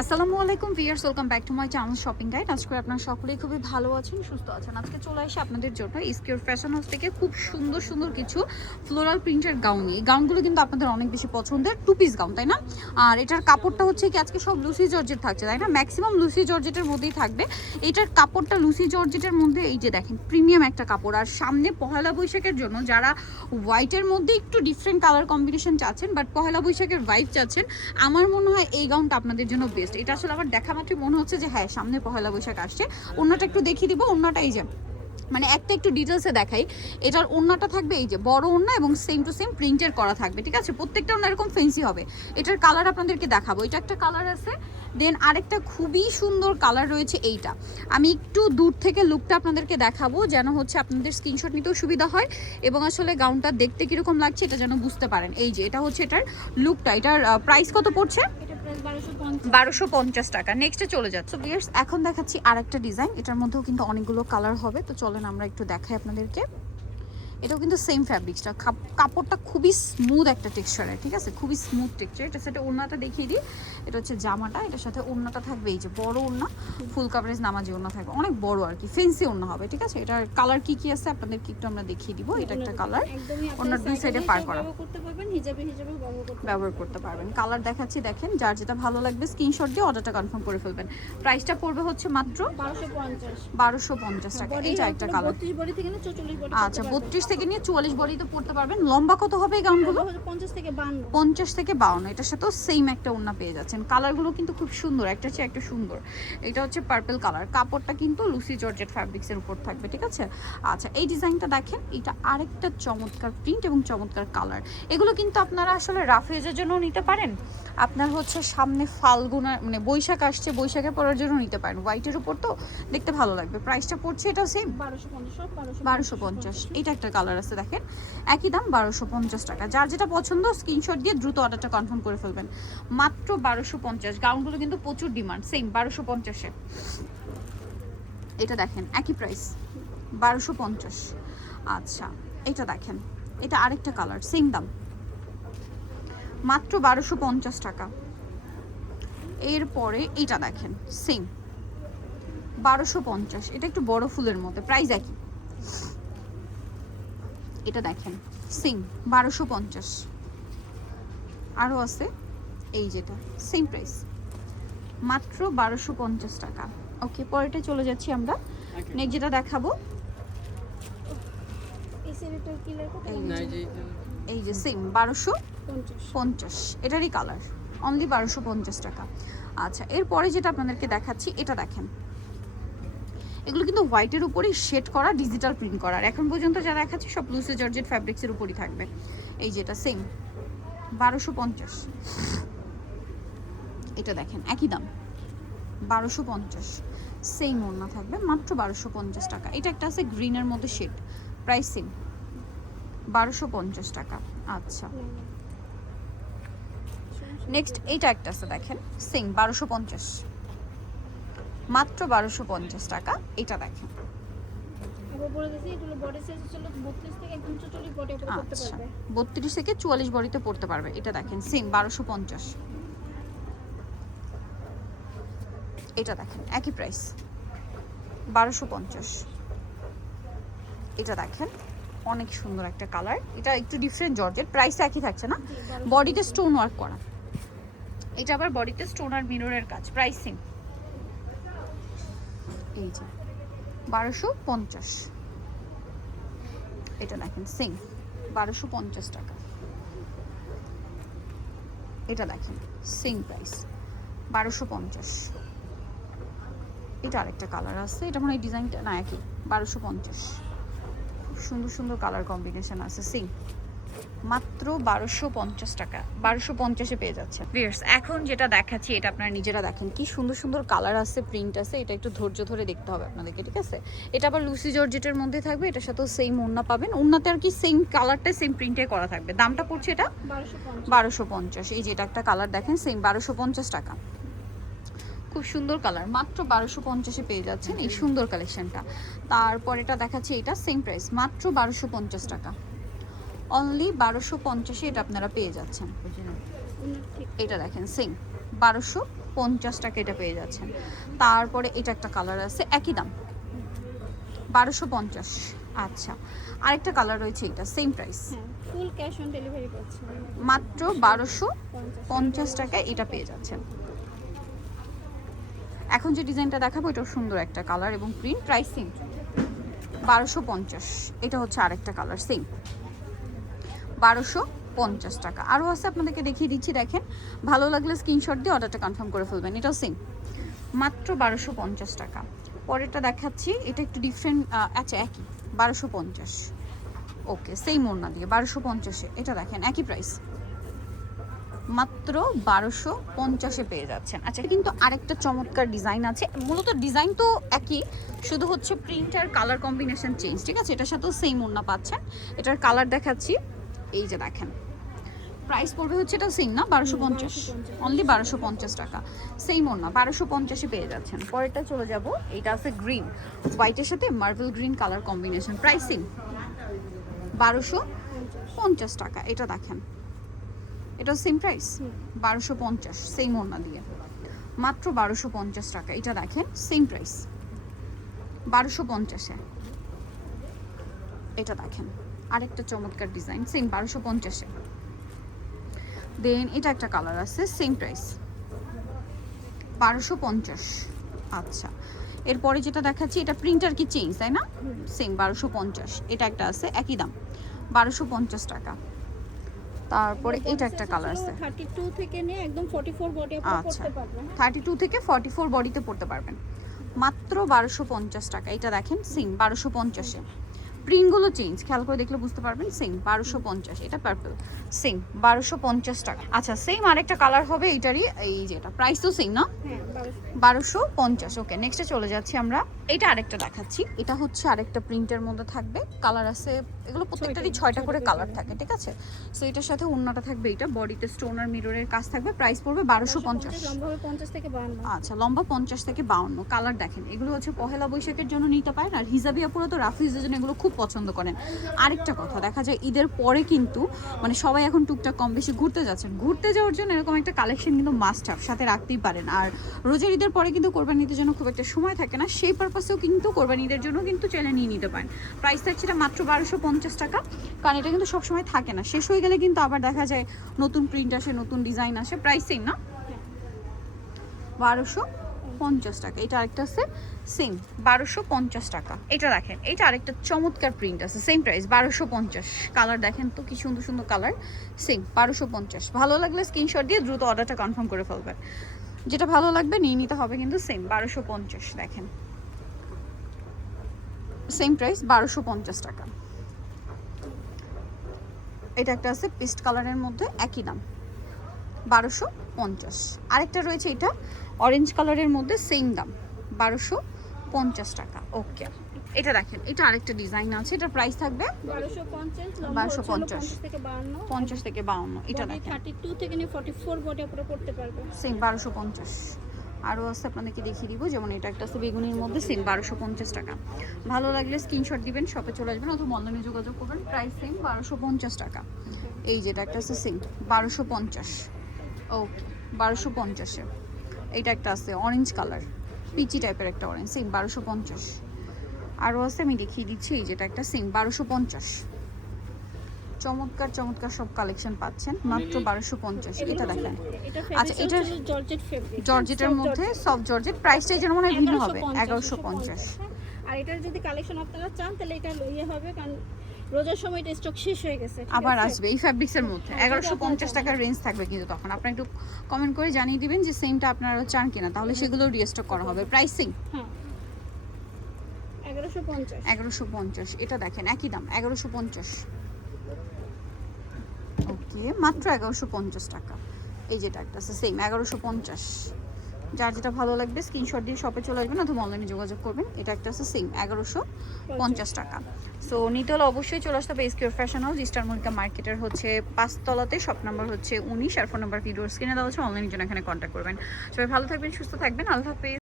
আসসালামু আলাইকুম viewers, welcome back to my channel shopping guide. আজকে আপনারা সকলেই খুবই ভালো আছেন, সুস্থ আছেন। আজকে চলে আসি আপনাদের জন্য ইসকিউর ফ্যাশন হাউস থেকে খুব সুন্দর সুন্দর কিছু ফ্লোরাল প্রিন্টের গাউন। এই গাউনগুলো কিন্তু আপনাদের অনেক বেশি পছন্দের, টু পিস গাউন, তাই না? আর এটার কাপড়টা হচ্ছে কি আজকে সব লুসি জর্জেট থাকছে, তাই না? ম্যাক্সিমাম লুসি জর্জেটের মধ্যেই থাকবে। এটার কাপড়টা লুসি জর্জেটের মধ্যে, এই যে দেখেন প্রিমিয়াম একটা কাপড়। আর সামনে পহেলা বৈশাখের জন্য যারা হোয়াইটের মধ্যে একটু ডিফারেন্ট কালার কম্বিনেশন চাচ্ছেন, বাট পহেলা বৈশাখের ভাইব চাচ্ছেন, আমার মনে হয় এই গাউনটা আপনাদের জন্য বেস্ট। এটা আসলে আমার দেখা মাত্রই মনে হচ্ছে যে হ্যাঁ, সামনে পহেলা বৈশাখ আসছে। ওড়নাটা একটু দেখিয়ে দিব। ওড়নাটা এই যে, মানে একটা একটু ডিটেলসে দেখাই। এটার ওড়নাটা থাকবে এই যে বড় ওড়না এবং সেম টু সেম প্রিন্টের করা থাকবে, ঠিক আছে? প্রত্যেকটা ওড়না এরকম ফেন্সি হবে। এটার কালার আপনাদেরকে দেখাবো। এটা একটা কালার আছে, দেন আরেকটা খুবই সুন্দর কালার রয়েছে এইটা। আমি একটু দূর থেকে লুকটা আপনাদেরকে দেখাবো, যেন হচ্ছে আপনাদের স্ক্রিনশট নিতেও সুবিধা হয় এবং আসলে গাউনটা দেখতে কীরকম লাগছে এটা যেন বুঝতে পারেন। এই যে এটা হচ্ছে এটার লুকটা। এটার প্রাইস কত পড়ছে? 1250 টাকা। নেক্সটে চলে যাচ্ছে ভিউয়ার্স, এখন দেখাচ্ছি আরেকটা ডিজাইন। এটার মধ্যেও কিন্তু অনেকগুলো কালার হবে, তো চলেন আমরা একটু দেখাই আপনাদেরকে। এটাও কিন্তু সেম ফ্যাব্রিক্সটা, কাপড়টা খুবই স্মুথ একটা টেক্সচারের, ঠিক আছে? খুবই স্মুথ টেক্সচার। এটার সাথে ওড়নাটা দেখিয়ে দিই। এটা হচ্ছে জামাটা, এটার সাথে ওড়নাটা থাকবে এই যে বড় ওড়না, ফুল কাভারেজ নামাজি ওড়না থাকবে, অনেক বড় আর কি, ফেন্সি ওড়না হবে, ঠিক আছে? এটার কালার কি কি আছে আপনাদেরকে একটু আমরা দেখিয়ে দিব। এটা একটা কালার, ওড়নার দুই সাইডে পার করা, ব্যবহার করতে পারবেন। কালার দেখাচ্ছি, দেখেন। যার যেটা ভালো লাগবে স্ক্রিনশট দিয়ে অর্ডারটা কনফার্ম করে ফেলবেন। প্রাইসটা পড়বে হচ্ছে মাত্র 1250 টাকা। এইটা একটা কালার। আচ্ছা, 32 থেকে নিয়ে 44 বডিতে পড়তে পারবেন। লম্বা কত হবে এই গাউনগুলো? 50 থেকে 52। এটার সাথেও সেম একটা ওড়না পেয়ে যাচ্ছেন। কালারগুলো কিন্তু খুব সুন্দর, একটা চেয়ে একটা সুন্দর। এটা হচ্ছে পার্পল কালার। কাপড়টা কিন্তু লুসি জর্জেট ফ্যাব্রিক্সের উপর থাকবে, ঠিক আছে? আচ্ছা, এই ডিজাইনটা দেখেন। এটা আরেকটা চমৎকার প্রিন্ট এবং চমৎকার কালার। এগুলো কিন্তু আপনারা আসলে রাফেজের জন্য নিতে পারেন। আপনার হচ্ছে সামনে ফাল্গুনা মানে বৈশাখ আসছে, বৈশাখে পরার জন্য নিতে পারেন। হোয়াইটের উপর তো দেখতে ভালো লাগবে। প্রাইসটা পড়ছে এটা সেম 1250। এটা একটা কালার আছে, দেখেন একই দাম 1250 টাকা। যার যেটা পছন্দ স্ক্রিনশট দিয়ে দ্রুত অর্ডারটা কনফার্ম করে ফেলবেন। মাত্র 1250। গাউনগুলো কিন্তু প্রচুর ডিমান্ড, সেম 1250-এ। এটা দেখেন একই প্রাইস 1250। আচ্ছা, এটা দেখেন, এটা আরেকটা কালার, সেম দাম, মাত্র 1250 টাকা। এরপরে এটা দেখেন, সেম 1250। এটা একটু বড় ফুলের মধ্যে, প্রাইস একই। এটা দেখেন সেম 1250। আরও আছে এই যেটা, সেম প্রাইস, মাত্র 1250 টাকা। ওকে, পরেরটা চলে যাচ্ছি আমরা। নেক্সট যেটা দেখাবো এই যে সেম 1250। এটারই কালার, অনলি 1250 টাকা। আচ্ছা, এরপরে যেটা আপনাদেরকে দেখাচ্ছি, এটা দেখেন। এগুলো কিন্তু হোয়াইটের উপরেই শেড করা, ডিজিটাল প্রিন্ট করা। এখন পর্যন্ত যা দেখাচ্ছি সব লুসি জর্জেট ফ্যাব্রিক্সের উপরই থাকবে। এই যেটা সেম 1250। এটা দেখেন একই দাম 1250। সেম ওড়না থাকবে, মাত্র 1250 টাকা। এটা একটা আছে গ্রিনের মধ্যে শেড, প্রাইস সেম 1250 টাকা। আচ্ছা, নেক্সট এইটা একটা আছে, দেখেন সেম 1250, মাত্র 1250 টাকা। এটা দেখেন 32 থেকে 44 বডিতে পড়তে পারবে। এটা দেখেন সেম 1250। এটা দেখেন একই প্রাইস 1250। এটা দেখেন অনেক সুন্দর একটা কালার। এটা একটু ডিফারেন্ট জর্জেট, প্রাইস একই থাকছে না, বডিতে স্টোন ওয়ার্ক করা। এটা আবার বডিতে স্টোন আর মিররের কাজ, প্রাইস সেম। এই যে 1250। এটা দেখেন সেম 1250 টাকা। এটা দেখেন সেম প্রাইস 1250। এটা আরেকটা কালার আছে, এটা মানে ডিজাইনটা না একই, 1250। খুব সুন্দর সুন্দর কালার কম্বিনেশন আছে, সেম মাত্র 1250 টাকা। 1250-এ পেয়ে যাচ্ছে ভিউয়ার্স। এখন যেটা দেখাচ্ছি এটা আপনারা নিজেরা দেখেন, কি সুন্দর সুন্দর কালার আছে, প্রিন্ট আছে। এটা একটু ধৈর্য ধরে দেখতে হবে আপনাদেরকে, ঠিক আছে? এটা আবার লুসি জর্জেটের মধ্যে থাকবে। এটার সাথেও সেম ওড়না পাবেন। ওড়নাতে আর কি সেম কালারটা সেম প্রিন্টে করা থাকবে। দামটা পড়ছে এটা 1250। এই যে এটা একটা কালার দেখেন, সেম 1250 টাকা। খুব সুন্দর কালার, মাত্র 1250-এ পেয়ে যাচ্ছেন এই সুন্দর কালেকশনটা। তারপর এটা দেখাচ্ছি, এটা সেম প্রাইস, মাত্র 1250 টাকা। অনলি 1250-এ এটা আপনারা পেয়ে যাচ্ছেন। এটা দেখেন সেম 1250। 1250 টাকা এটা পেয়ে যাচ্ছেন। তারপরে এটা একটা কালার আছে একই দাম 1250। আচ্ছা, আরেকটা কালার রয়েছে, এটা same price, full cash on delivery করছি, মাত্র 1250 টাকায় এটা পেয়ে যাচ্ছেন। এখন যে ডিজাইনটা দেখাবো এটাও সুন্দর একটা কালার এবং প্রিন্ট, প্রাইস সেম 1250। এটা হচ্ছে আরেকটা কালার সেম 1250 টাকা। আরও আছে, আপনাদেরকে দেখিয়ে দিচ্ছি, দেখেন ভালো লাগলে স্ক্রিনশট দিয়ে অর্ডারটা কনফার্ম করে ফেলবেন। এটাও সেম মাত্র 1250 টাকা। পরেরটা দেখাচ্ছি, এটা একটু ডিফারেন্ট, আচ্ছা একই 1250। ওকে, সেম ওড়না দিয়ে 1250-এ এটা দেখেন একই প্রাইস, মাত্র 1250-এ পেয়ে যাচ্ছেন। আচ্ছা, কিন্তু আরেকটা চমৎকার ডিজাইন আছে, মূলত ডিজাইন তো একই, শুধু হচ্ছে প্রিন্ট আর কালার কম্বিনেশন চেঞ্জ, ঠিক আছে? এটার সাথেও সেম ওড়না পাচ্ছেন। এটার কালার দেখাচ্ছি, এই যে দেখেন, প্রাইস পড়বে হচ্ছে এটা সেম না, 1250, অনলি 1250 টাকা, সেম ওড়না 1250-এ পেয়ে যাচ্ছেন। পরেরটা চলে যাব, এটা আছে গ্রিন, হোয়াইটের সাথে marble green colour combination, price same 1250 টাকা। এটা দেখেন, এটা সেম প্রাইস 1250, সেম ওড়না দিয়ে মাত্র 1250 টাকা। এটা দেখেন সেম প্রাইস 1250-এ। এটা দেখেন আরেকটা চমৎকার ডিজাইন, সেম 1250-এ। দেন এটা একটা কালার আছে, সেম প্রাইস 1250। আচ্ছা, এরপরে যেটা দেখাচ্ছি, এটা প্রিন্টার কি চেঞ্জ, তাই না? সেম 1250। এটা একটা আছে একই দাম 1250 টাকা। তারপরে এটা একটা কালার আছে, 32 থেকে নিয়ে একদম 44 বডি আপনি পড়তে পারবেন, 32 থেকে 44 বডিতে পড়তে পারবেন, মাত্র 1250 টাকা। এটা দেখেন সেম 1250-এ, প্রিন্টগুলো চেঞ্জ, খেয়াল করে দেখলে বুঝতে পারবেন, সেম 1250। এটা পার্পল, সেম 1250 টাকা। আচ্ছা, সেম আরেকটা কালার হবে এটারই, এই যেটা প্রাইস তো সেম না, 1250। ওকে, নেক্সটে চলে যাচ্ছি আমরা। এটা আরেকটা দেখাচ্ছি, এটা হচ্ছে আরেকটা প্রিন্টের মধ্যে থাকবে, কালার আছে, এগুলো প্রত্যেকটারই 6টা করে কালার থাকে, ঠিক আছে? সো এটার সাথে ওড়নাটা থাকবে, এটা বডিতে স্টোন আর মিররের কাজ থাকবে, প্রাইস পড়বে 1250। লম্বা হবে 50 থেকে 52। আচ্ছা, লম্বা 50 থেকে 52। কালার দেখেন, এগুলো হচ্ছে পহেলা বৈশাখের জন্য নিতে পারেন, আর হিজাবি আপুরা তো রাফ ইউজের জন্য এগুলো খুব পছন্দ করেন। আরেকটা কথা, দেখা যায় ঈদের পরে কিন্তু মানে সবাই এখন টুকটাক কম বেশি ঘুরতে যাচ্ছেন, ঘুরতে যাওয়ার জন্য এরকম একটা কালেকশন কিন্তু মাস্ট হ্যাভ সাথে রাখতেই পারেন। আর রোজার ঈদের পরে কিন্তু কোরবানি ঈদের জন্য খুব একটা সময় থাকে না, সেই পারপাসেও কিন্তু কোরবানি ঈদের জন্য কিন্তু চাইলে নিয়ে নিতে পারেন। প্রাইস থাকছে এটা মাত্র 1250 টাকা, কারণ এটা কিন্তু সবসময় থাকে না, শেষ হয়ে গেলে কিন্তু আবার দেখা যায় নতুন প্রিন্ট আসে, নতুন ডিজাইন আসে। প্রাইস সেম না, 1250 টাকা। এটা আরেকটা আছে সেম 1250 টাকা। এটা দেখেন, এটা আরেকটা চমৎকার প্রিন্ট আছে, সেম প্রাইস 1250। কালার দেখেন তো কি সুন্দর সুন্দর কালার, সেম 1250। ভালো লাগলে স্ক্রিনশট দিয়ে দ্রুত অর্ডারটা কনফার্ম করে ফেলবেন, যেটা ভালো লাগবে নিয়ে নিতে হবে কিন্তু সেম 1250। দেখেন সেম প্রাইস 1250 টাকা। এটা একটা আছে পেস্ট কালারের মধ্যে, একই দাম 1250। আরেকটা রয়েছে এটা অরেঞ্জ কালারের মধ্যে, সেম দাম 1250 টাকা। ওকে, এটা দেখেন, এটা আরেকটা ডিজাইন আছে, এটা প্রাইস থাকবে 1250 থেকে 52, 50 থেকে 52। এটা দেখেন 32 থেকে নিয়ে 44 বডি আপনি পড়তে পারবেন, সেম 1250। আরও আছে, আপনাদেরকে দেখিয়ে দিব, যেমন এটা একটা আছে বেগুনির মধ্যে, সেম 1250 টাকা। ভালো লাগলে স্ক্রিনশট দিবেন, শপে চলে আসবেন অথবা অনলাইনে যোগাযোগ করবেন, প্রাইস সেম 1250 টাকা। এই যেটা একটা আছে সেম 1250। ওকে, 1250-এ। এইটা একটা আছে অরেঞ্জ কালার, পিচি টাইপের একটা অরেঞ্জ, সেম 1250। আরও আছে, আমি দেখিয়ে দিচ্ছি, এই যেটা একটা সেম 1250। চমৎকার চমৎকার সব কালেকশন পাচ্ছেন মাত্র 1250। এটা দেখেন, আচ্ছা এটা জর্জেটের মধ্যে সফট জর্জেট, প্রাইসটাই যেন মনে হয় ভিন্ন হবে, 1150। আর এটার যদি কালেকশন আপনারা চান তাহলে এটা লইয়ে হবে, কারণ রোজার সময় এটা স্টক শেষ হয়ে গেছে, আবার আসবে এই ফ্যাব্রিক্সের মধ্যে 1150 টাকার রেঞ্জ থাকবে, কিন্তু তখন আপনারা একটু কমেন্ট করে জানিয়ে দিবেন যে সেমটা আপনারা চান কিনা, তাহলে সেগুলো রিস্টক করা হবে। প্রাইসিং 1150। এটা দেখেন একই দাম 1150। ওকে, মাত্র 1150 টাকা। এই যেটা একটা আছে সেম 1150। যার যেটা ভালো লাগবে স্ক্রিনশট দিয়ে শপে চলে আসবেন অথবা অনলাইনে যোগাযোগ করবেন। এটা একটা আছে সেম 1150 টাকা। সো নিতে হলে অবশ্যই চলে আসতে হবে এসকিউর ফ্যাশন হাউস, ইস্টার মল্লিকা মার্কেটের হচ্ছে 5 তলাতে, শপ নাম্বার হচ্ছে 19, আর ফোন নাম্বার ভিডিওর স্ক্রিনে দেওয়া হচ্ছে, অনলাইনের জন্য এখানে কন্ট্যাক্ট করবেন। সবাই ভালো থাকবেন, সুস্থ থাকবেন, আল্লাহ হাফেজ।